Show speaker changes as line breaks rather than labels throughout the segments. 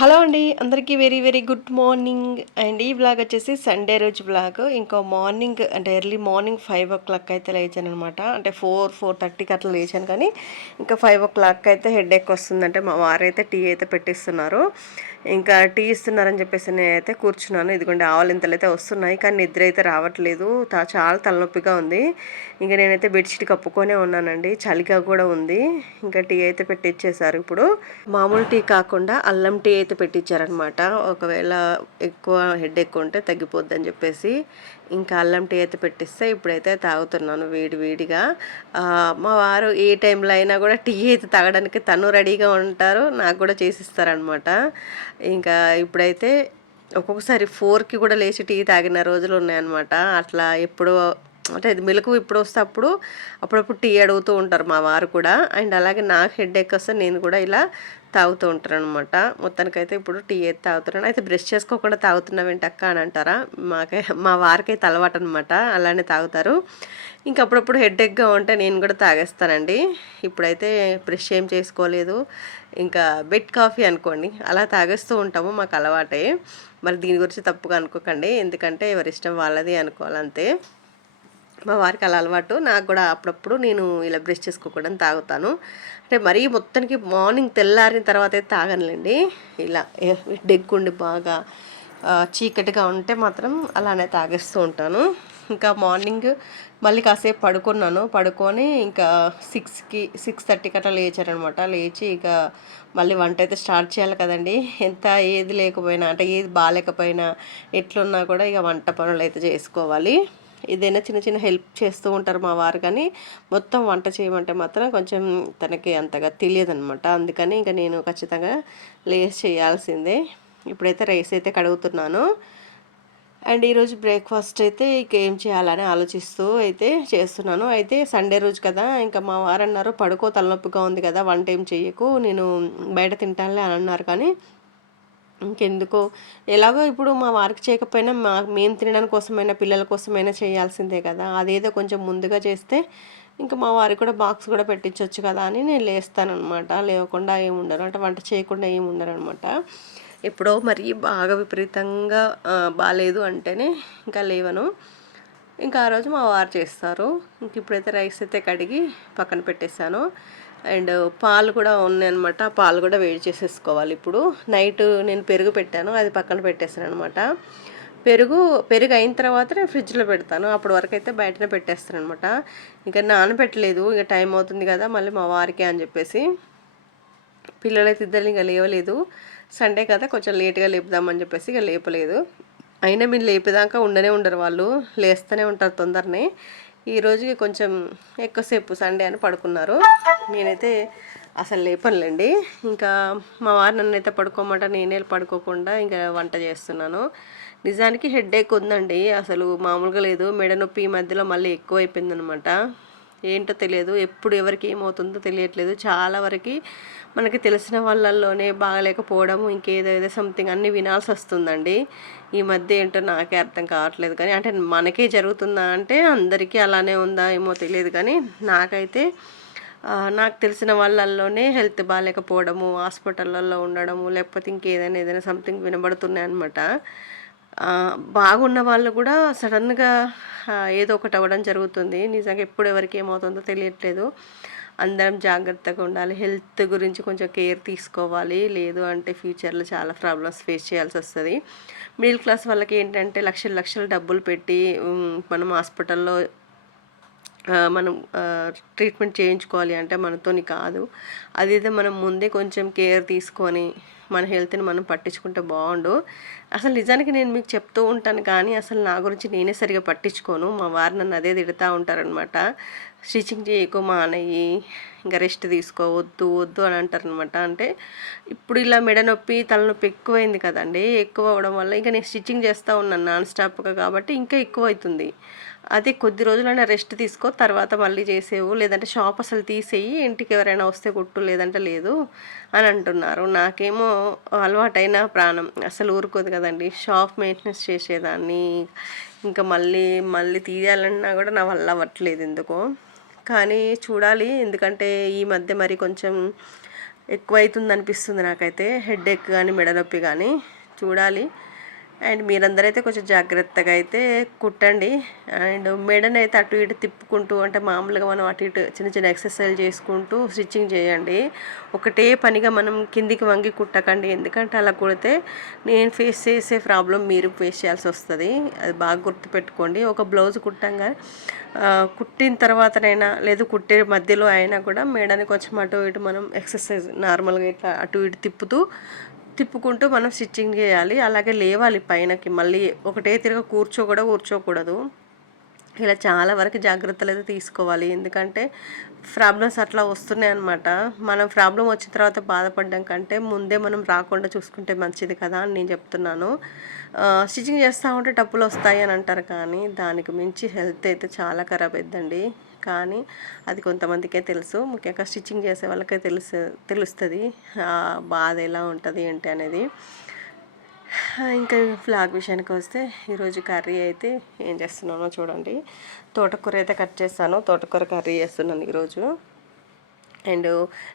Hello అండి అందరికీ very very good morning. And ఈ బ్లాగ్ వచ్చేసి సండే రోజు బ్లాగ్ ఇంకో మార్నింగ్ అంటే early morning five o'clock అయితే లేచాను అనమాట అంటే ఫోర్ ఫోర్ థర్టీకి అట్లా లేచాను కానీ ఇంకా ఫైవ్ ఓ క్లాక్ అయితే హెడ్ ఎక్ వస్తుందంటే మా వారైతే టీ అయితే పెట్టిస్తున్నారు. ఇంకా టీ ఇస్తున్నారని చెప్పేసి నేనైతే కూర్చున్నాను. ఇదిగోండి ఆవలింతలు అయితే వస్తున్నాయి కానీ నిద్ర అయితే రావట్లేదు. తా- చాలా తలనొప్పిగా ఉంది. ఇంకా నేనైతే బెడ్షీట్ కప్పుకొనే ఉన్నానండి. చలిగా కూడా ఉంది. ఇంకా టీ అయితే పెట్టిచ్చేసారు ఇప్పుడు. మామూలు టీ కాకుండా అల్లం టీ అయితే పెట్టించారనమాట ఒకవేళ ఎక్కువ హెడ్ ఎక్కువ ఉంటే తగ్గిపోద్ది అని చెప్పేసి ఇంకా అల్లం టీ అయితే పెట్టిస్తే ఇప్పుడైతే తాగుతున్నాను వేడి వేడిగా. మా వారు ఏ టైంలో అయినా కూడా టీ అయితే తాగడానికి తను రెడీగా ఉంటారు నాకు కూడా చేసిస్తారనమాట ఇంకా ఇప్పుడైతే ఒక్కొక్కసారి ఫోర్కి కూడా లేచి టీ తాగిన రోజులు ఉన్నాయన్నమాట. అట్లా ఎప్పుడు అంటే ఇది మెలకు ఇప్పుడు వస్తే అప్పుడు అప్పుడప్పుడు టీ అడుగుతూ ఉంటారు మా వారు కూడా. అండ్ అలాగే నాకు హెడ్ ఎక్ వస్తే నేను కూడా ఇలా తాగుతూ ఉంటారనమాట మొత్తానికైతే ఇప్పుడు టీ అయితే తాగుతున్నాను అయితే బ్రష్ చేసుకోకుండా తాగుతున్నావేంటి అక్క అని అంటారా? మాకే మా వారికైతే అలవాటు అనమాట అలానే తాగుతారు. ఇంకా అప్పుడప్పుడు హెడ్ఎక్గా ఉంటే నేను కూడా తాగేస్తానండి. ఇప్పుడైతే బ్రష్ ఏం చేసుకోలేదు. ఇంకా బెడ్ కాఫీ అనుకోండి అలా తాగేస్తూ ఉంటాము మాకు అలవాటే. మరి దీని గురించి తప్పుగా అనుకోకండి. ఎందుకంటే ఎవరి ఇష్టం వాళ్ళది అనుకోవాలంతే. మా వారికి అలా అలవాటు. నాకు కూడా అప్పుడప్పుడు నేను ఇలా బ్రష్ చేసుకోకుండా తాగుతాను. అంటే మరీ మొత్తానికి మార్నింగ్ తెల్లారిన తర్వాత అయితే తాగనులేండి. ఇలా డెగ్గుండి బాగా చీకటిగా ఉంటే మాత్రం అలానే తాగేస్తూ ఉంటాను. ఇంకా మార్నింగ్ మళ్ళీ కాసేపు పడుకున్నాను. పడుకొని ఇంకా సిక్స్కి సిక్స్ థర్టీకి అట్లా లేచారనమాట. లేచి ఇక మళ్ళీ వంట అయితే స్టార్ట్ చేయాలి కదండి. ఎంత ఏది లేకపోయినా అంటే ఏది బాగాలేకపోయినా ఎట్లున్నా కూడా ఇక వంట పనులు అయితే చేసుకోవాలి. ఏదైనా చిన్న చిన్న హెల్ప్ చేస్తూ ఉంటారు మా వారు కానీ మొత్తం వంట చేయమంటే మాత్రం కొంచెం తనకి అంతగా తెలియదు అనమాట అందుకని ఇంకా నేను ఖచ్చితంగా లేస్ చేయాల్సిందే. ఇప్పుడైతే రైస్ అయితే కడుగుతున్నాను. అండ్ ఈరోజు బ్రేక్ఫాస్ట్ అయితే ఇక ఏం చేయాలని ఆలోచిస్తూ అయితే చేస్తున్నాను. అయితే సండే రోజు కదా ఇంకా మా వారు అన్నారు పడుకో తలనొప్పిగా ఉంది కదా వంట ఏం చేయకు నేను బయట తింటానులే అని అన్నారు. కానీ ఇంకెందుకో. ఎలాగో ఇప్పుడు మా వారికి చేయకపోయినా మా మేము తినడం కోసమైనా పిల్లల కోసమైనా చేయాల్సిందే కదా. అదేదో కొంచెం ముందుగా చేస్తే ఇంకా మా వారికి కూడా బాక్స్ కూడా పెట్టించవచ్చు కదా అని నేను లేస్తాను అనమాట లేవకుండా ఏమి ఉండరు. అంటే వంట చేయకుండా ఏమి ఉండరు అనమాట ఎప్పుడో మరీ బాగా విపరీతంగా బాగాలేదు అంటేనే ఇంకా లేవను. ఇంకా ఆ రోజు మా వారు చేస్తారు. ఇంక ఇప్పుడైతే రైస్ అయితే కడిగి పక్కన పెట్టేశాను. అండ్ పాలు కూడా ఉన్నాయన్నమాట. అనమాట పాలు కూడా వేడి చేసేసుకోవాలి ఇప్పుడు. నైట్ నేను పెరుగు పెట్టాను. అది పక్కన పెట్టేసాను అనమాట పెరుగు పెరుగు అయిన తర్వాత నేను ఫ్రిడ్జ్లో పెడతాను. అప్పటి వరకు అయితే బయటనే పెట్టేస్తాను అనమాట ఇంకా నానబెట్టలేదు. ఇక టైం అవుతుంది కదా మళ్ళీ మా వారికి అని చెప్పేసి. పిల్లలైతే ఇద్దరు ఇంకా లేవలేదు. సండే కదా కొంచెం లేట్గా లేపుదామని చెప్పేసి ఇక లేపలేదు. అయినా మీరు లేపేదాకా ఉండనే ఉండరు వాళ్ళు. లేస్తూనే ఉంటారు తొందరనే. ఈరోజుకి కొంచెం ఎక్కువసేపు సండే అని పడుకున్నారు. నేనైతే అసలు లేపనులేండి. ఇంకా మా వారు నన్ను అయితే పడుకోమంట నేనే పడుకోకుండా ఇంకా వంట చేస్తున్నాను. నిజానికి హెడ్ ఏక్ ఉందండి. అసలు మామూలుగా లేదు. మెడ నొప్పి ఈ మధ్యలో మళ్ళీ ఎక్కువ అయిపోయిందనమాట ఏంటో తెలియదు. ఎప్పుడు ఎవరికి ఏమవుతుందో తెలియట్లేదు. చాలా వరకు మనకి తెలిసిన వాళ్ళల్లోనే బాగలేకపోవడము ఇంకేదో ఏదో సంథింగ్ అన్నీ వినాల్సి వస్తుందండి. ఈ మధ్య ఏంటో నాకే అర్థం కావట్లేదు. కానీ అంటే మనకే జరుగుతుందా అంటే అందరికీ అలానే ఉందా ఏమో తెలియదు. కానీ నాకైతే నాకు తెలిసిన వాళ్ళల్లోనే హెల్త్ బాగాలేకపోవడము హాస్పిటళ్ళల్లో ఉండడము లేకపోతే ఇంకేదైనా ఏదైనా సంథింగ్ వినబడుతున్నాయి అనమాట బాగున్న వాళ్ళు కూడా సడన్గా ఏదో ఒకటి అవ్వడం జరుగుతుంది. నిజంగా ఎప్పుడు ఎవరికి ఏమవుతుందో తెలియట్లేదు. అందరం జాగ్రత్తగా ఉండాలి. హెల్త్ గురించి కొంచెం కేర్ తీసుకోవాలి. లేదు అంటే ఫ్యూచర్లో చాలా ప్రాబ్లమ్స్ ఫేస్ చేయాల్సి వస్తుంది. మిడిల్ క్లాస్ వాళ్ళకి ఏంటంటే లక్షలు లక్షలు డబ్బులు పెట్టి మనం హాస్పిటల్లో మనం ట్రీట్మెంట్ చేయించుకోవాలి అంటే మనతోని కాదు. అదైతే మనం ముందే కొంచెం కేర్ తీసుకొని మన హెల్త్ని మనం పట్టించుకుంటే బాగుండు. అసలు నిజానికి నేను మీకు చెప్తూ ఉంటాను కానీ అసలు నా గురించి నేనే సరిగా పట్టించుకోను. మా వారు నన్ను అదే తిడతా ఉంటారనమాట స్టిచ్చింగ్ చేయకు మానయ్యి ఇంకా రెస్ట్ తీసుకో వద్దు వద్దు అని అంటారనమాట అంటే ఇప్పుడు ఇలా మెడ నొప్పి తలనొప్పి ఎక్కువైంది కదండి. ఎక్కువ అవ్వడం వల్ల ఇంకా నేను స్టిచ్చింగ్ చేస్తూ ఉన్నాను నాన్ స్టాప్గా కాబట్టి ఇంకా ఎక్కువ అవుతుంది అదే కొద్ది రోజులైనా రెస్ట్ తీసుకో తర్వాత మళ్ళీ చేసేవు. లేదంటే షాప్ అసలు తీసేయి ఇంటికి ఎవరైనా వస్తే కొట్టు లేదంటే లేదు అని అంటున్నారు. నాకేమో అలవాటైన ప్రాణం. అసలు ఊరుకోదు కదండి. షాప్ మెయింటెనెన్స్ చేసేదాన్ని. ఇంకా మళ్ళీ మళ్ళీ తీయాలన్నా కూడా నా వల్ల అవ్వట్లేదు ఎందుకో. కానీ చూడాలి. ఎందుకంటే ఈ మధ్య మరి కొంచెం ఎక్కువ అవుతుంది అనిపిస్తుంది నాకైతే. హెడ్ ఎక్ కానీ మెడ నొప్పి కానీ చూడాలి. అండ్ మీరందరైతే కొంచెం జాగ్రత్తగా అయితే కుట్టండి. అండ్ మెడని అయితే అటు ఇటు తిప్పుకుంటూ అంటే మామూలుగా మనం అటు ఇటు చిన్న చిన్న ఎక్సర్సైజ్ చేసుకుంటూ స్టిచ్చింగ్ చేయండి. ఒకటే పనిగా మనం కిందికి వంగి కుట్టకండి. ఎందుకంటే అలా కుడితే నేను ఫేస్ చేసే ప్రాబ్లం మీరు ఫేస్ చేయాల్సి వస్తుంది. అది బాగా గుర్తుపెట్టుకోండి. ఒక బ్లౌజ్ కుట్టంగా కుట్టిన తర్వాతనైనా లేదు కుట్టే మధ్యలో అయినా కూడా మెడని కొంచెం అటు ఇటు మనం ఎక్సర్సైజ్ నార్మల్గా ఇట్లా అటు ఇటు తిప్పుతూ తిప్పుకుంటూ మనం స్టిచ్చింగ్ చేయాలి. అలాగే లేవాలి పైనకి. మళ్ళీ ఒకటే తిరగ కూర్చో కూడా కూర్చోకూడదు. ఇలా చాలా వరకు జాగ్రత్తలు అయితే తీసుకోవాలి. ఎందుకంటే ప్రాబ్లమ్స్ అట్లా వస్తున్నాయి అనమాట మనం ప్రాబ్లం వచ్చిన తర్వాత బాధపడడం కంటే ముందే మనం రాకుండా చూసుకుంటే మంచిది కదా అని నేను చెప్తున్నాను. స్టిచ్చింగ్ చేస్తూ ఉంటే డబ్బులు వస్తాయి అని అంటారు కానీ దానికి మించి హెల్త్ అయితే చాలా ఖరాబ్ అయిద్దండి. కానీ అది కొంతమందికే తెలుసు. ముఖ్యంగా స్టిచ్చింగ్ చేసే వాళ్ళకే తెలుసు తెలుస్తుంది. బాధ ఎలా ఉంటుంది ఏంటి అనేది. ఇంకా ఫ్లాగ్ విషయానికి వస్తే ఈరోజు కర్రీ అయితే ఏం చేస్తున్నానో చూడండి. తోటకూర అయితే కట్ చేస్తాను. తోటకూర కర్రీ చేస్తున్నాను ఈరోజు అండ్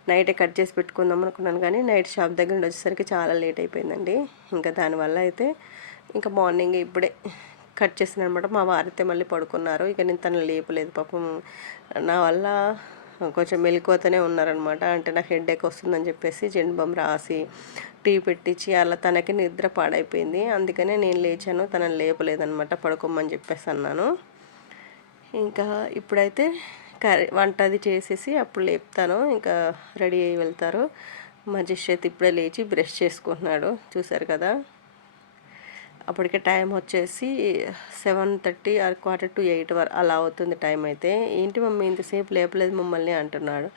నైట్ కట్ చేసి పెట్టుకుందాం అనుకున్నాను కానీ నైట్ షాప్ దగ్గర నుండి వచ్చేసరికి చాలా లేట్ అయిపోయిందండి. ఇంకా దానివల్ల అయితే ఇంకా మార్నింగ్ ఇప్పుడే కట్ చేసిన అనమాట మా వారైతే మళ్ళీ పడుకున్నారు. ఇక నేను తను లేపలేదు. పాపం నా వల్ల కొంచెం మెలికోతనే ఉన్నారనమాట. అంటే నాకు హెడ్ ఎక్ వస్తుందని చెప్పేసి జెండుబం రాసి టీ పెట్టించి అలా తనకి నిద్ర పాడైపోయింది. అందుకనే నేను లేచాను. తనని లేపలేదనమాట. పడుకోమని చెప్పేసి అన్నాను. ఇంకా ఇప్పుడైతే కర్రీ వంట అది చేసేసి అప్పుడు లేపుతాను. ఇంకా రెడీ అయ్యి వెళ్తారు. మా ఇప్పుడే లేచి బ్రష్ చేసుకుంటున్నాడు. చూసారు కదా? అప్పటికే టైం వచ్చేసి seven thirty or quarter to eight వరకు అలా అవుతుంది టైం అయితే. ఏంటి మమ్మీ ఇంతసేపు లేపలేదు మమ్మల్ని అంటున్నాడు.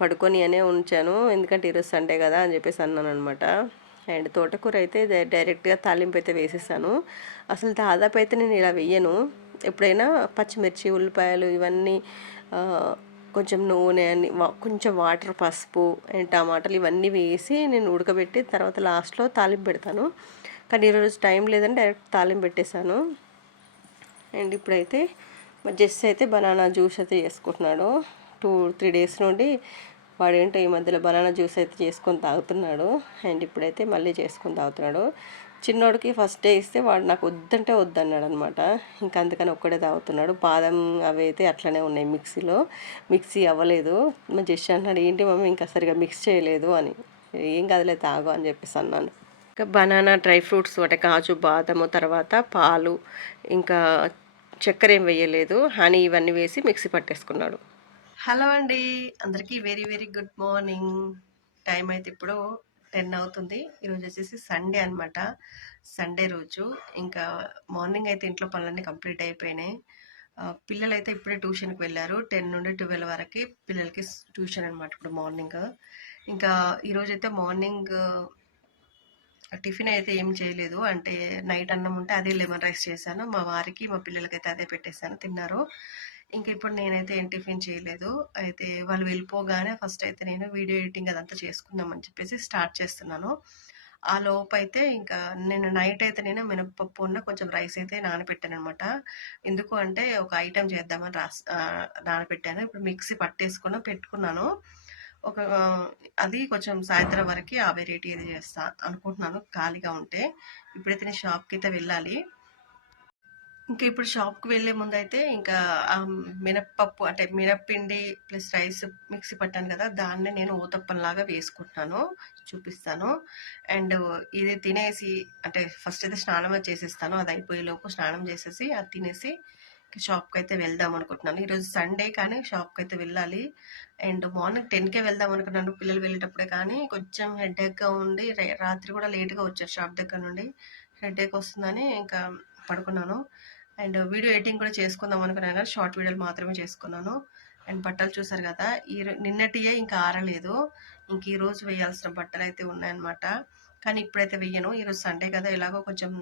పడుకొని అనే ఉంచాను. ఎందుకంటే ఈరోజు సండే కదా అని చెప్పేసి అన్నాను అనమాట అండ్ తోటకూర అయితే డైరెక్ట్గా తాలింపు అయితే వేసేసాను. అసలు దాదాపు అయితే నేను ఇలా వెయ్యను ఎప్పుడైనా పచ్చిమిర్చి ఉల్లిపాయలు ఇవన్నీ కొంచెం నూనె అని వా- కొంచెం వాటర్ పసుపు అండ్ టమాటాలు ఇవన్నీ వేసి నేను ఉడకబెట్టి తర్వాత లాస్ట్లో తాలింపు పెడతాను. కానీ ఈరోజు టైం లేదని డైరెక్ట్ తాలింపు పెట్టేశాను. అండ్ ఇప్పుడైతే మా జెస్ అయితే బనానా జ్యూస్ అయితే చేసుకుంటున్నాడు. టూ త్రీ డేస్ నుండి వాడేంటో ఈ మధ్యలో బనానా జ్యూస్ అయితే చేసుకొని తాగుతున్నాడు. అండ్ ఇప్పుడైతే మళ్ళీ చేసుకొని తాగుతున్నాడు. చిన్నోడికి ఫస్ట్ డే ఇస్తే వాడు నాకు వద్దంటే వద్దన్నాడు అనమాట ఇంకా అందుకని ఒక్కడే తాగుతున్నాడు. బాదం అవి అయితే అట్లనే ఉన్నాయి మిక్సీలో. మిక్సీ అవ్వలేదు. మా జెస్ అంటున్నాడు ఏంటి మమ్మీ ఇంకా సరిగా మిక్స్ చేయలేదు అని. ఏం కదలే తాగు అని చెప్పేసి అన్నాను. ఇంకా బనానా డ్రై ఫ్రూట్స్ అంటే కాజు బాదము తర్వాత పాలు ఇంకా చక్కెర ఏం వేయలేదు. హనీ ఇవన్నీ వేసి మిక్సీ పట్టేసుకున్నాడు. హలో అండి. అందరికీ very very good morning. Time అయితే ఇప్పుడు టెన్ అవుతుంది. ఈరోజు వచ్చేసి సండే అనమాట సండే రోజు. ఇంకా మార్నింగ్ అయితే ఇంట్లో పనులన్నీ కంప్లీట్ అయిపోయినాయి. పిల్లలైతే పిల్లలు అయితే ఇప్పుడే ట్యూషన్కి వెళ్ళారు. టెన్ నుండి ట్వెల్వ్ వరకు పిల్లలకి ట్యూషన్ అనమాట ఇప్పుడు మార్నింగ్. ఇంకా ఈరోజైతే మార్నింగ్ టిఫిన్ అయితే ఏం చేయలేదు. అంటే నైట్ అన్నం ఉంటే అదే లెమన్ రైస్ చేశాను. మా వారికి మా పిల్లలకి అయితే అదే పెట్టేశాను. తిన్నారు. ఇంక ఇప్పుడు నేనైతే ఏం టిఫిన్ చేయలేదు. అయితే వాళ్ళు వెళ్ళిపోగానే ఫస్ట్ అయితే నేను వీడియో ఎడిటింగ్ అదంతా చేసుకుందామని చెప్పేసి స్టార్ట్ చేస్తున్నాను. ఆ లోపు అయితే ఇంకా నేను నైట్ అయితే నేను మినపప్పు ఉన్న కొంచెం రైస్ అయితే నానబెట్టాను అనమాట ఎందుకు అంటే ఒక ఐటెం చేద్దామని రాస్ నానబెట్టాను. ఇప్పుడు మిక్సీ పట్టేసుకుని పెట్టుకున్నాను. ఒక అది కొంచెం సాయంత్రం వరకు ఆ వెరైటీ ఇది చేస్తా అనుకుంటున్నాను. ఖాళీగా ఉంటే ఇప్పుడైతే నేను షాప్కి అయితే వెళ్ళాలి. ఇంకా ఇప్పుడు షాప్కి వెళ్ళే ముందు అయితే ఇంకా ఆ మినప్పప్పు అంటే మినప్పిండి ప్లస్ రైస్ మిక్సీ పట్టాను కదా దాన్ని నేను ఊతప్పంలాగా వేసుకుంటున్నాను. చూపిస్తాను. అండ్ ఇది తినేసి అంటే ఫస్ట్ అయితే స్నానం చేసేస్తాను. అది అయిపోయే లోపు స్నానం చేసేసి అది తినేసి షాప్కి అయితే వెళ్దాం అనుకుంటున్నాను. ఈరోజు సండే కానీ షాప్కి అయితే వెళ్ళాలి. అండ్ మార్నింగ్ టెన్కే వెళ్దాం అనుకున్నాను పిల్లలు వెళ్ళేటప్పుడే కానీ కొంచెం హెడేక్గా ఉండి రాత్రి కూడా లేట్గా వచ్చారు షాప్ దగ్గర నుండి. హెడేక్ వస్తుందని ఇంకా పడుకున్నాను. అండ్ వీడియో ఎడిటింగ్ కూడా చేసుకుందాం అనుకున్నాను కానీ షార్ట్ వీడియోలు మాత్రమే చేసుకున్నాను. అండ్ బట్టలు చూసారు కదా ఈ నిన్నటియే ఇంకా ఆరలేదు. ఇంక ఈరోజు వేయాల్సిన బట్టలు అయితే ఉన్నాయన్నమాట. కానీ ఇప్పుడైతే వెయ్యను. ఈరోజు సండే కదా ఎలాగో కొంచెం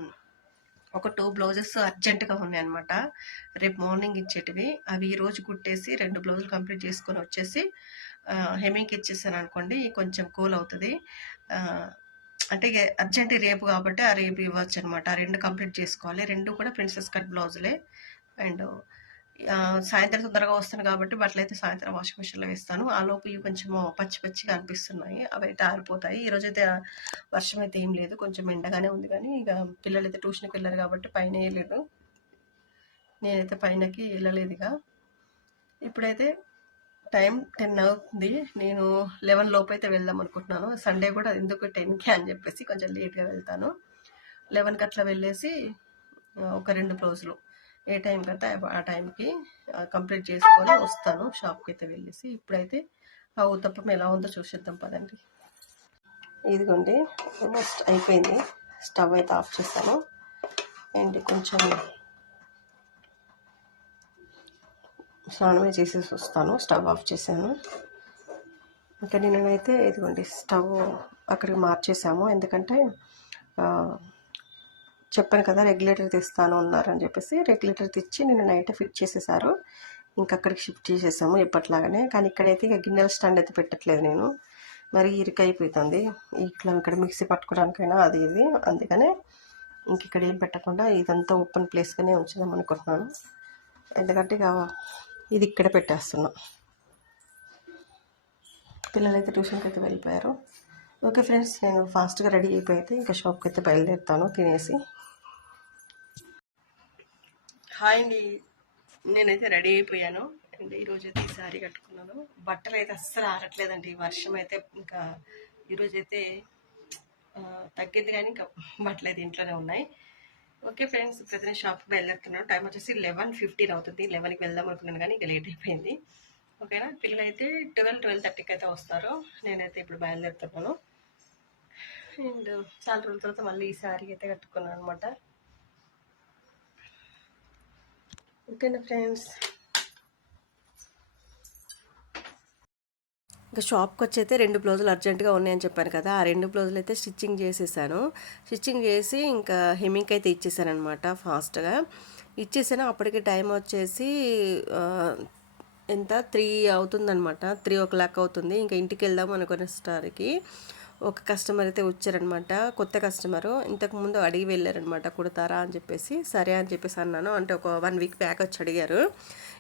ఒక టూ బ్లౌజెస్ అర్జెంటుగా ఉన్నాయన్నమాట రేపు మార్నింగ్ ఇచ్చేటివి. అవి ఈరోజు కుట్టేసి రెండు బ్లౌజులు కంప్లీట్ చేసుకొని వచ్చేసి హెమింగ్కి ఇచ్చేసాను అనుకోండి కొంచెం కూల్ అవుతుంది. అంటే అర్జెంట్ రేపు కాబట్టి ఆ రేపు ఇవ్వచ్చు అనమాట రెండు కంప్లీట్ చేసుకోవాలి. రెండు కూడా ప్రిన్సెస్ కట్ బ్లౌజులే. అండ్ సాయంత్రం తొందరగా వస్తాను కాబట్టి బట్టలు అయితే సాయంత్రం వాషింగ్ మిషన్లో వేస్తాను. ఆ లోపు ఇవి కొంచెం పచ్చి పచ్చిగా అనిపిస్తున్నాయి. అవి అయితే ఆరిపోతాయి. ఈరోజు అయితే వర్షం అయితే ఏం లేదు. కొంచెం ఎండగానే ఉంది కానీ ఇక పిల్లలు అయితే ట్యూషన్కి వెళ్ళారు కాబట్టి పైన వేయలేదు నేనైతే పైనకి వెళ్ళలేదు ఇక. ఇప్పుడైతే టైం టెన్ అవుతుంది. నేను లెవెన్ లోపు అయితే వెళ్దాం అనుకుంటున్నాను. సండే కూడా ఎందుకు టెన్కి అని చెప్పేసి కొంచెం లేట్గా వెళ్తాను. లెవెన్కి అట్లా వెళ్ళేసి ఒక రెండు రోజులు. ఏ టైంకి అయితే ఆ టైంకి కంప్లీట్ చేసుకొని వస్తాను. షాప్కి అయితే వెళ్ళేసి ఇప్పుడైతే ఆ ఉత్తప్పం ఎలా ఉందో చూసేద్దాం పదండి. ఇదిగోండి ఆల్మోస్ట్ అయిపోయింది. స్టవ్ అయితే ఆఫ్ చేశాను. అండ్ కొంచెం స్నానమే చేసేసి వస్తాను. స్టవ్ ఆఫ్ చేశాను. ఇంకా నేనైతే ఇదిగోండి స్టవ్ అక్కడికి మార్చేసాము ఎందుకంటే చెప్పాను కదా రెగ్యులేటర్ తీస్తాను అన్నారని చెప్పేసి రెగ్యులేటర్ తెచ్చి నేను నైట్ ఫిట్ చేసేసారు. ఇంకా అక్కడికి షిఫ్ట్ చేసేసాము ఎప్పట్లాగానే. కానీ ఇక్కడైతే ఇక గిన్నెల స్టాండ్ అయితే పెట్టట్లేదు నేను. మరి ఇరుకైపోతుంది ఇట్లా ఇక్కడ మిక్సీ పట్టుకోవడానికైనా అది ఇది. అందుకనే ఇంక ఇక్కడ ఏం పెట్టకుండా ఇదంతా ఓపెన్ ప్లేస్గానే ఉంచుదాం అనుకుంటున్నాను. ఎందుకంటే ఇక ఇది ఇక్కడ పెట్టేస్తున్నా. పిల్లలైతే ట్యూషన్కి అయితే వెళ్ళిపోయారు. ఓకే ఫ్రెండ్స్ నేను ఫాస్ట్గా రెడీ అయిపోయితే ఇంకా షాప్కి అయితే బయలుదేరుతాను తినేసి. హాయ్ అండి. నేనైతే రెడీ అయిపోయాను. అండ్ ఈరోజు అయితే ఈ శారీ కట్టుకున్నాను. బట్టలు అయితే అస్సలు ఆరట్లేదండి. వర్షం అయితే ఇంకా ఈరోజు అయితే తగ్గింది కానీ ఇంకా బట్టలు అయితే ఇంట్లోనే ఉన్నాయి. ఓకే ఫ్రెండ్స్ ఇప్పుడు నేను షాప్కి వెళ్ళేస్తున్నాను టైం వచ్చేసి లెవెన్ ఫిఫ్టీన్ అవుతుంది. లెవెన్కి వెళ్దాం అనుకున్నాను కానీ ఇంకా లేట్ అయిపోయింది. ఓకేనా? పిల్లలు అయితే ట్వెల్వ్ ట్వెల్వ్ థర్టీకి అయితే వస్తారు. నేనైతే ఇప్పుడు బయలుదేరుతున్నాను. అండ్ చాలా రోజుల తర్వాత మళ్ళీ ఈ శారీ అయితే కట్టుకున్నాను అనమాట ఓకేనా ఫ్రెండ్స్ ఇంకా షాప్కి వచ్చి అయితే రెండు బ్లౌజులు అర్జెంటుగా ఉన్నాయని చెప్పాను కదా ఆ రెండు బ్లౌజులు అయితే స్టిచ్చింగ్ చేసేసాను. స్టిచ్చింగ్ చేసి ఇంకా హెమ్మింగ్కి అయితే ఇచ్చేసాను అనమాట ఫాస్ట్గా. ఇచ్చేసాను అప్పటికి టైం వచ్చేసి ఎంత? త్రీ అవుతుందన్నమాట త్రీ ఓ క్లాక్ అవుతుంది. ఇంకా ఇంటికి వెళ్దాం అనుకునేసరికి ఒక కస్టమర్ అయితే వచ్చారనమాట. కొత్త కస్టమరు ఇంతకుముందు అడిగి వెళ్ళారనమాట కుడతారా? అని చెప్పేసి సరే అని చెప్పేసి అన్నాను. అంటే ఒక వన్ వీక్ బ్యాక్ వచ్చి అడిగారు.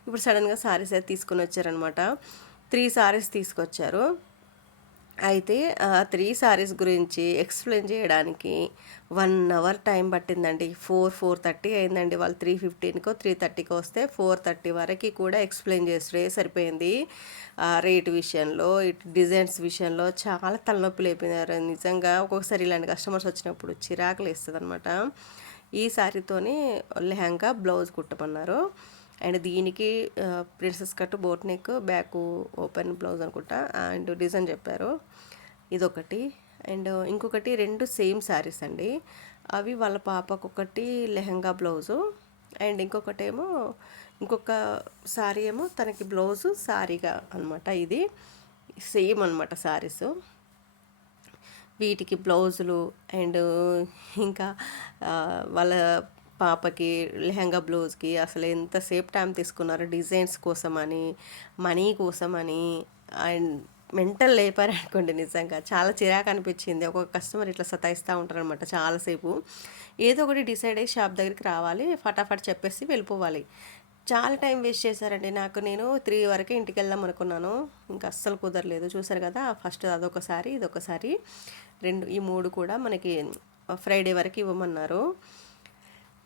ఇప్పుడు సడన్గా సారీస్ అయితే తీసుకొని వచ్చారనమాట. త్రీ సారీస్ తీసుకొచ్చారు. అయితే ఆ త్రీ సారీస్ గురించి ఎక్స్ప్లెయిన్ చేయడానికి వన్ అవర్ టైం పట్టిందండి. ఫోర్ ఫోర్ థర్టీ అయిందండి. వాళ్ళు త్రీ ఫిఫ్టీన్కో త్రీ థర్టీకి వస్తే ఫోర్ థర్టీ వరకు కూడా ఎక్స్ప్లెయిన్ చేస్తే సరిపోయింది. ఆ రేట్ విషయంలో ఇటు డిజైన్స్ విషయంలో చాలా తలనొప్పి లేపినారు. నిజంగా ఒక్కొక్కసారి ఇలాంటి కస్టమర్స్ వచ్చినప్పుడు చిరాకులు వేస్తుంది అనమాట ఈ శారీతోనే లెహంగా బ్లౌజ్ కుట్టమన్నారు. అండ్ దీనికి princess cut boat neck back open blouse అనుకుంటా అండ్ డిజైన్ చెప్పారు. ఇదొకటి. అండ్ ఇంకొకటి రెండు సేమ్ శారీస్ అండి. అవి వాళ్ళ పాపకు ఒకటి లెహంగా బ్లౌజు. అండ్ ఇంకొకటి ఏమో ఇంకొక శారీ ఏమో తనకి బ్లౌజు శారీగా అనమాట ఇది. సేమ్ అనమాట శారీస్. వీటికి బ్లౌజులు అండ్ ఇంకా వాళ్ళ పాపకి లెహంగా బ్లౌజ్కి అసలు ఎంతసేపు టైం తీసుకున్నారు డిజైన్స్ కోసమని మనీ కోసమని అండ్ మెంటల్ లేపారనుకోండి నిజంగా చాలా చిరాకు అనిపించింది. ఒక కస్టమర్ ఇట్లా సతాయిస్తూ ఉంటారు అనమాట చాలాసేపు ఏదో ఒకటి డిసైడ్ అయ్యి షాప్ దగ్గరికి రావాలి ఫటాఫట్ చెప్పేసి వెళ్ళిపోవాలి. చాలా టైం వేస్ట్ చేశారండి నాకు. నేను త్రీ వరకే ఇంటికి వెళ్దాం అనుకున్నాను. ఇంకా అస్సలు కుదరలేదు. చూసారు కదా ఫస్ట్ అదొకసారి ఇదొకసారి. రెండు ఈ మూడు కూడా మనకి ఫ్రైడే వరకు ఇవ్వమన్నారు.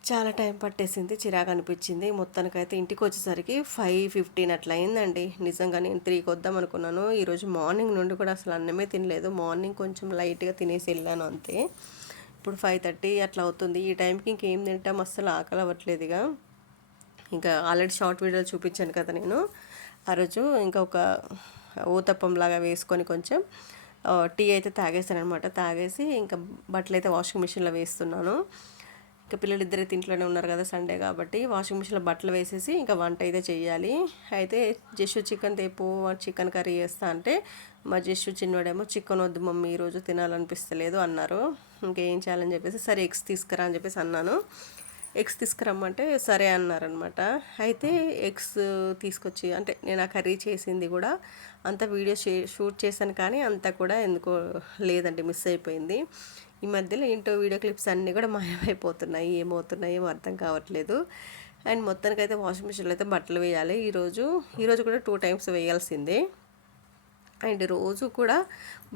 చాలా టైం పట్టేసింది చిరాకు అనిపించింది. మొత్తానికైతే ఇంటికి వచ్చేసరికి ఫైవ్ ఫిఫ్టీన్ అట్లా అయిందండి. నిజంగా నేను త్రీకి వద్దాం అనుకున్నాను ఈరోజు మార్నింగ్ నుండి కూడా అసలు అన్నమే తినలేదు. మార్నింగ్ కొంచెం లైట్గా తినేసి వెళ్ళాను అంతే. ఇప్పుడు ఫైవ్ థర్టీ అట్లా అవుతుంది. ఈ టైంకి ఇంకేం తింటాం? అస్సలు ఆకలి అవ్వట్లేదుగా ఇక. ఇంకా ఆల్రెడీ షార్ట్ వీడియోలు చూపించాను కదా నేను. ఆ రోజు ఇంకా ఒక ఊతప్పం లాగా వేసుకొని కొంచెం టీ అయితే తాగేసాను అనమాట తాగేసి ఇంకా బట్టలు అయితే వాషింగ్ మిషన్లో వేస్తున్నాను. ఇంకా పిల్లలు ఇద్దరు ఇంట్లోనే ఉన్నారు కదా సండే కాబట్టి వాషింగ్ మిషన్లో బట్టలు వేసేసి ఇంకా వంట అయితే చేయాలి. అయితే జస్ట్ చికెన్ తేపు చికెన్ కర్రీ చేస్తా అంటే మా జస్ట్ చిన్నవాడేమో చికెన్ వద్దు మమ్మీ ఈరోజు తినాలనిపిస్తలేదు అన్నారు. ఇంకేం చేయాలని చెప్పేసి సరే ఎగ్స్ తీసుకురా అని చెప్పేసి అన్నాను. ఎగ్స్ తీసుకురమ్మంటే సరే అన్నారనమాట. అయితే ఎగ్స్ తీసుకొచ్చి అంటే నేను ఆ కర్రీ చేసింది కూడా అంత వీడియో షూట్ చేశాను కానీ అంతా కూడా ఎందుకో లేదండి మిస్ అయిపోయింది. ఈ మధ్యలో ఏంటో వీడియో క్లిప్స్ అన్నీ కూడా మాయమైపోతున్నాయి ఏమవుతున్నాయి ఏమో అర్థం కావట్లేదు. అండ్ మొత్తానికైతే వాషింగ్ మిషన్లో అయితే బట్టలు వేయాలి. ఈరోజు ఈరోజు కూడా టూ టైమ్స్ వేయాల్సిందే. అండ్ రోజు కూడా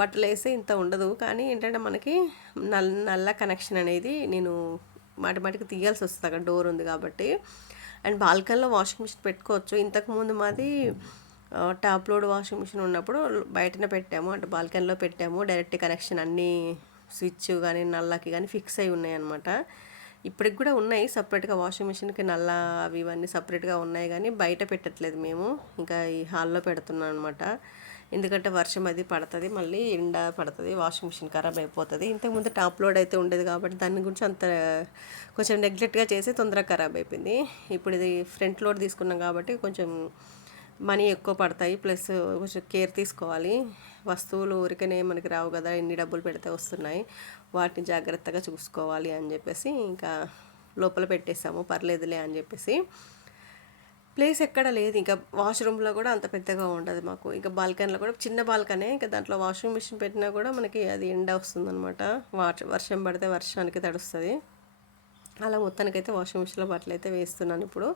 బట్టలు వేస్తే ఇంత ఉండదు. కానీ ఏంటంటే మనకి నల్ నల్ల కనెక్షన్ అనేది నేను మాటి మాటికి తీయాల్సి వస్తుంది. అక్కడ డోర్ ఉంది కాబట్టి. అండ్ బాల్కనీలో వాషింగ్ మిషన్ పెట్టుకోవచ్చు. ఇంతకుముందు మాది టాప్ లోడ్ వాషింగ్ మిషన్ ఉన్నప్పుడు బయటనే పెట్టాము. అంటే బాల్కనీలో పెట్టాము. డైరెక్ట్ కనెక్షన్ అన్నీ స్విచ్ కానీ నల్లకి కానీ ఫిక్స్ అయి ఉన్నాయి అనమాట ఇప్పటికి కూడా ఉన్నాయి సపరేట్గా వాషింగ్ మిషన్కి నల్ల అవి ఇవన్నీ సపరేట్గా ఉన్నాయి కానీ బయట పెట్టట్లేదు మేము. ఇంకా ఈ హాల్లో పెడుతున్నాం అనమాట ఎందుకంటే వర్షం అది పడుతుంది మళ్ళీ ఎండ పడుతుంది వాషింగ్ మిషన్ ఖరాబ్ అయిపోతుంది. ఇంతకుముందు టాప్ లోడ్ అయితే ఉండేది కాబట్టి దాని గురించి అంత కొంచెం నెగ్లెక్ట్గా చేసి తొందరగా ఖరాబ్ అయిపోయింది. ఇప్పుడు ఇది ఫ్రంట్ లోడ్ తీసుకున్నాం కాబట్టి కొంచెం మనీ ఎక్కువ పడతాయి ప్లస్ కొంచెం కేర్ తీసుకోవాలి. వస్తువులు ఊరికనే మనకి రావు కదా ఎన్ని డబ్బులు పెడితే వస్తున్నాయి వాటిని జాగ్రత్తగా చూసుకోవాలి అని చెప్పేసి ఇంకా లోపల పెట్టేసాము పర్లేదులే అని చెప్పేసి. ప్లేస్ ఎక్కడ లేదు ఇంకా వాష్రూమ్లో కూడా అంత పెద్దగా ఉండదు మాకు. ఇంకా బాల్కనీలో కూడా చిన్న బాల్కనే ఇంకా దాంట్లో వాషింగ్ మిషన్ పెట్టినా కూడా మనకి అది ఎండ వస్తుందన్నమాట. వాటర్ వర్షం పడితే వర్షానికి తడుస్తుంది. అలా మొత్తానికైతే వాషింగ్ మిషన్లో బట్టలు అయితే వేస్తున్నాను ఇప్పుడు.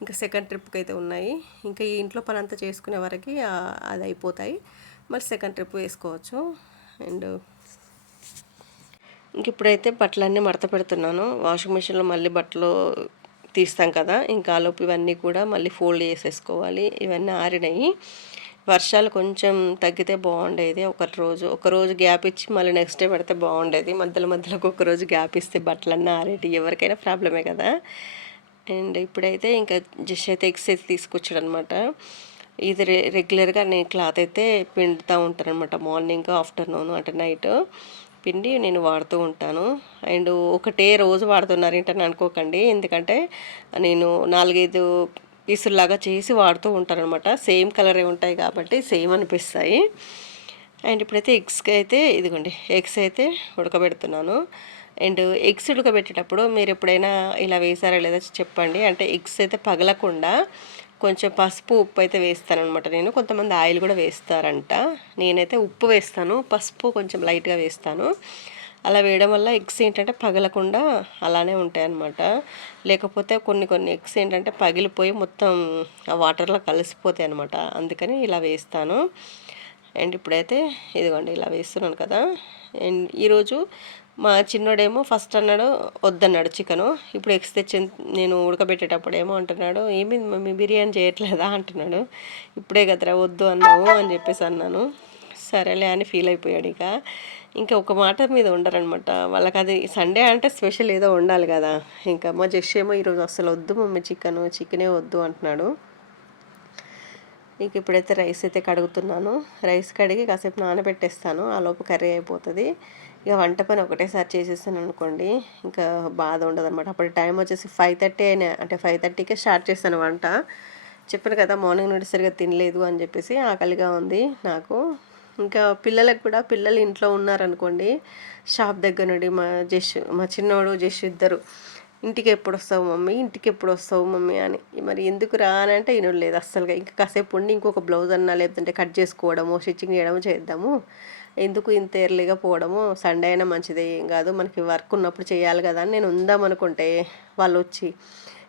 ఇంకా సెకండ్ ట్రిప్కి అయితే ఉన్నాయి. ఇంకా ఈ ఇంట్లో పని అంతా చేసుకునే వరకు అది అయిపోతాయి. మరి సెకండ్ ట్రిప్ వేసుకోవచ్చు. అండ్ ఇంక ఇప్పుడైతే బట్టలన్నీ మడత పెడుతున్నాను. వాషింగ్ మిషన్లో మళ్ళీ బట్టలు తీస్తాం కదా ఇంకా ఆలోపు ఇవన్నీ కూడా మళ్ళీ ఫోల్డ్ చేసేసుకోవాలి. ఇవన్నీ ఆరినాయి. వర్షాలు కొంచెం తగ్గితే బాగుండేది. ఒక రోజు ఒక రోజు గ్యాప్ ఇచ్చి మళ్ళీ నెక్స్ట్ డే పెడితే బాగుండేది. మధ్యలో మధ్యలో ఒక రోజు గ్యాప్ ఇస్తే బట్టలన్నీ ఆరేటి ఎవరికైనా ప్రాబ్లమే కదా. అండ్ ఇప్పుడైతే ఇంకా జస్ట్ అయితే ఎగ్స్ అయితే తీసుకొచ్చాడు అనమాట ఇది రె రెగ్యులర్గా నేను క్లాత్ అయితే పిండుతూ ఉంటాను అనమాట మార్నింగ్ ఆఫ్టర్నూన్ అంటే నైట్. పిండి నేను వాడుతూ ఉంటాను. అండ్ ఒకటే రోజు వాడుతున్నారు ఏంటని అనుకోకండి. ఎందుకంటే నేను నాలుగైదు పీసుల్లాగా చేసి వాడుతూ ఉంటాను అనమాట సేమ్ కలరే ఉంటాయి కాబట్టి సేమ్ అనిపిస్తాయి. అండ్ ఇప్పుడైతే ఎగ్స్కి అయితే ఇదిగోండి ఎగ్స్ అయితే ఉడకబెడుతున్నాను. అండ్ ఎగ్స్ ఉడకబెట్టేటప్పుడు మీరు ఎప్పుడైనా ఇలా వేసారా లేదా చెప్పండి. అంటే ఎగ్స్ అయితే పగలకుండా కొంచెం పసుపు ఉప్పు అయితే వేస్తానమాట నేను. కొంతమంది ఆయిల్ కూడా వేస్తారంట. నేనైతే ఉప్పు వేస్తాను పసుపు కొంచెం లైట్గా వేస్తాను. అలా వేయడం వల్ల ఎగ్స్ ఏంటంటే పగలకుండా అలానే ఉంటాయి అన్నమాట లేకపోతే కొన్ని కొన్ని ఎగ్స్ ఏంటంటే పగిలిపోయి మొత్తం ఆ వాటర్లో కలిసిపోతాయి అనమాట అందుకని ఇలా వేస్తాను. అండ్ ఇప్పుడైతే ఇదిగోండి ఇలా వేస్తున్నాను కదా. అండ్ ఈరోజు మా చిన్నోడేమో ఫస్ట్ అన్నాడు వద్దన్నాడు చికెను. ఇప్పుడు ఎగ్స్ తెచ్చి నేను ఉడకబెట్టేటప్పుడు ఏమో అంటున్నాడు ఏమి మమ్మీ బిర్యానీ చేయట్లేదా? అంటున్నాడు. ఇప్పుడే కదరా వద్దు అన్నావు అని చెప్పేసి అన్నాను. సరేలే అని ఫీల్ అయిపోయాడు ఇక. ఇంకా ఒక మాట మీద ఉండరనమాట. వాళ్ళకి అది సండే అంటే స్పెషల్ ఏదో ఉండాలి కదా. ఇంకా మా జస్ట్ ఏమో ఈరోజు అసలు వద్దు మమ్మీ చికెన్ చికెనే వద్దు అంటున్నాడు. నీకు ఇప్పుడైతే రైస్ అయితే కడుగుతున్నాను. రైస్ కడిగి కాసేపు నానబెట్టేస్తాను. ఆ లోపు కర్రీ అయిపోతుంది. ఇక వంట పని ఒకటేసారి చేసేస్తాను అనుకోండి. ఇంకా బాధ ఉండదు అనమాట అప్పుడు టైం వచ్చేసి ఫైవ్ థర్టీ అయినా అంటే ఫైవ్ థర్టీకే స్టార్ట్ చేస్తాను వంట. చెప్పాను కదా మార్నింగ్ నుండి సరిగా తినలేదు అని చెప్పేసి ఆకలిగా ఉంది నాకు. ఇంకా పిల్లలకు కూడా పిల్లలు ఇంట్లో ఉన్నారనుకోండి షాప్ దగ్గర నుండి మా జష్ మా చిన్నోడు జష్ ఇద్దరు ఇంటికి ఎప్పుడు వస్తావు మమ్మీ? ఇంటికి ఎప్పుడు వస్తావు మమ్మీ అని. మరి ఎందుకు రా అని అంటే ఈయన లేదు అస్సలుగా. ఇంకా కాసేపు ఉండి ఇంకొక బ్లౌజ్ అన్నా లేదంటే కట్ చేసుకోవడము స్టిచ్చింగ్ చేయడము చేద్దాము. ఎందుకు ఇంత ఎర్లీగా పోవడము? సండే అయినా మంచిదే. ఏం కాదు. మనకి వర్క్ ఉన్నప్పుడు చేయాలి కదా అని నేను ఉందాం అనుకుంటే వాళ్ళు వచ్చి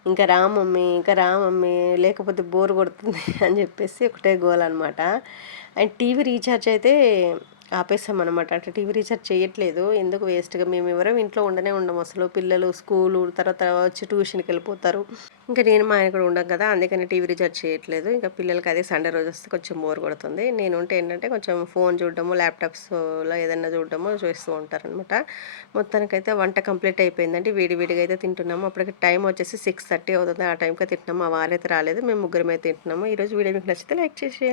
ఇంకా రా మమ్మీ ఇంకా రా మమ్మీ లేకపోతే బోర్ కొడుతుంది అని చెప్పేసి ఒకటే గోల్ అనమాట అండ్ టీవీ రీఛార్జ్ అయితే ఆపేసాం అనమాట అంటే టీవీ రీఛార్జ్ చేయట్లేదు ఎందుకు వేస్ట్గా? మేము ఎవరం ఇంట్లో ఉండనే ఉండం అసలు. పిల్లలు స్కూలు తర్వాత వచ్చి ట్యూషన్కి వెళ్ళిపోతారు. ఇంకా నేను మా ఆయన కూడా ఉండం కదా అందుకని టీవీ రీఛార్జ్ చేయట్లేదు ఇంకా పిల్లలకి అదే సండే రోజు వస్తే కొంచెం బోర్ కొడుతుంది. నేను ఉంటే ఏంటంటే కొంచెం ఫోన్ చూడడము ల్యాప్టాప్స్లో ఏదైనా చూడడము చూస్తూ ఉంటారనమాట మొత్తానికైతే వంట కంప్లీట్ అయిపోయిందండి. వేడి వేడిగా అయితే తింటున్నాము. అప్పటికి టైం వచ్చేసి సిక్స్ థర్టీ అవుతుంది. ఆ టైంకి తింటున్నాము. ఆ వారైతే రాలేదు. మేము ముగ్గురమే అయితే తింటున్నాము ఈరోజు వీడియో మీకు నచ్చితే లైక్ చేసి